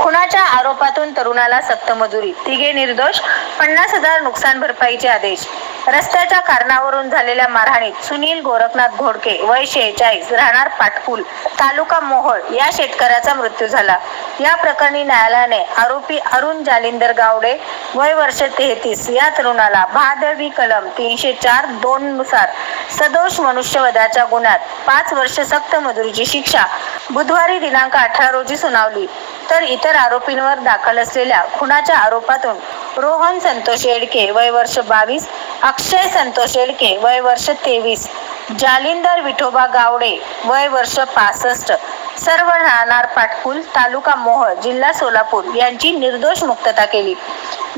खुनाच्या आरोपातून तरुणाला सक्तमजुरी तिघे निर्दोष पन्नास हजार नुकसान भरपाईचे आदेश. रस्त्याच्या कारणावरून झालेल्या मारहाणीत सुनील गोरखनाथ घोडके वय शेहेचाळीस राहणार पाटपूल तालुका मोहळ या शेतकऱ्याचा मृत्यू झाला. या प्रकरणी न्यायालयाने आरोपी अरुण जालिंदर गावडे वय वर्ष तेहतीस या तरुणाला भादवी कलम तीनशे चार दोन नुसार सदोष मनुष्यवधाच्या गुन्ह्यात पाच वर्ष सक्त मजुरीची शिक्षा बुधवारी दिनांक अठरा रोजी सुनावली. तर इतर आरोपींवर दाखल असलेल्या खुनाच्या आरोपातून रोहन संतोष येडके वय वर्ष बावीस अक्षय संतोष येडके वय वर्ष तेवीस जालिंदर विठोबा गावडे वय वर्ष पासष्ट. सर्व राहणार पाटकुल तालुका मोह जिल्हा सोलापूर यांची निर्दोष मुक्तता केली.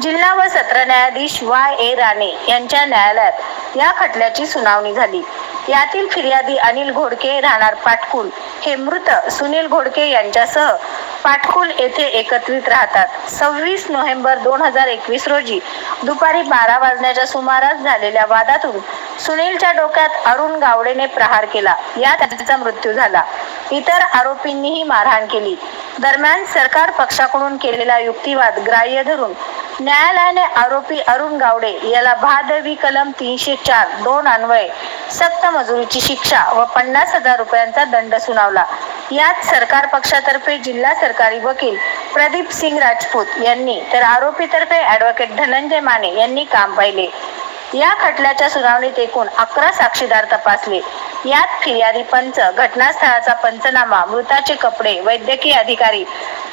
जिल्हा व सत्र न्यायाधीश वाय ए राणे यांच्या न्यायालयात या खटल्याची सुनावणी झाली. यातील फिर्यादी अनिल घोडके राहणार पाटकुल हे मृत सुनील घोडके यांच्यासह पाटकुल येथे एकत्रित राहतात. सव्वीस नोव्हेंबर दोन हजार एकवीस रोजी दुपारी बारा वाजण्याच्या सुमारास झालेल्या वादातून सुनीलच्या डोक्यात अरुण गावडेने प्रहार केला. यात त्याचा मृत्यू झाला. इतर आरोपींनीही मारहाण केली. दरम्यान सरकार पक्षाकडून केलेला युक्तिवाद ग्राह्य धरून न्यायालयाने आरोपी अरुण गावडे याला भादवी कलम तीनशे चार दोन अन्वये सक्त मजुरीची शिक्षा व पन्नास हजार रुपयांचा दंड सुनावला. यात सरकार पक्षातर्फे जिल्हा सरकारी वकील प्रदीप सिंग राजपूत यांनी तर आरोपीतर्फे ॲडव्होकेट धनंजय माने यांनी काम पाहिले. या खटल्याच्या सुनावणीत एकूण अकरा साक्षीदार तपासले. यात फिर्यादी पंच घटनास्थळाचा पंचनामा मृताचे कपडे वैद्यकीय अधिकारी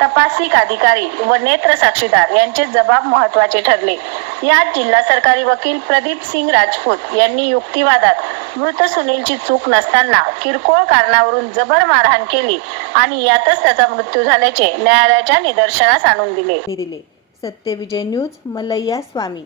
तपासिक अधिकारी व नेत्र साक्षीदार यांचे जबाब महत्त्वाचे ठरले. यात जिल्हा सरकारी वकील प्रदीप सिंग राजपूत यांनी युक्तिवादात मृत सुनीलची चूक नसताना किरकोळ कारणावरून जबर मारहाण केली आणि यातच त्याचा मृत्यू झाल्याचे न्यायालयाच्या निदर्शनास आणून दिले. दिले. Satyavijay news Malayya Swami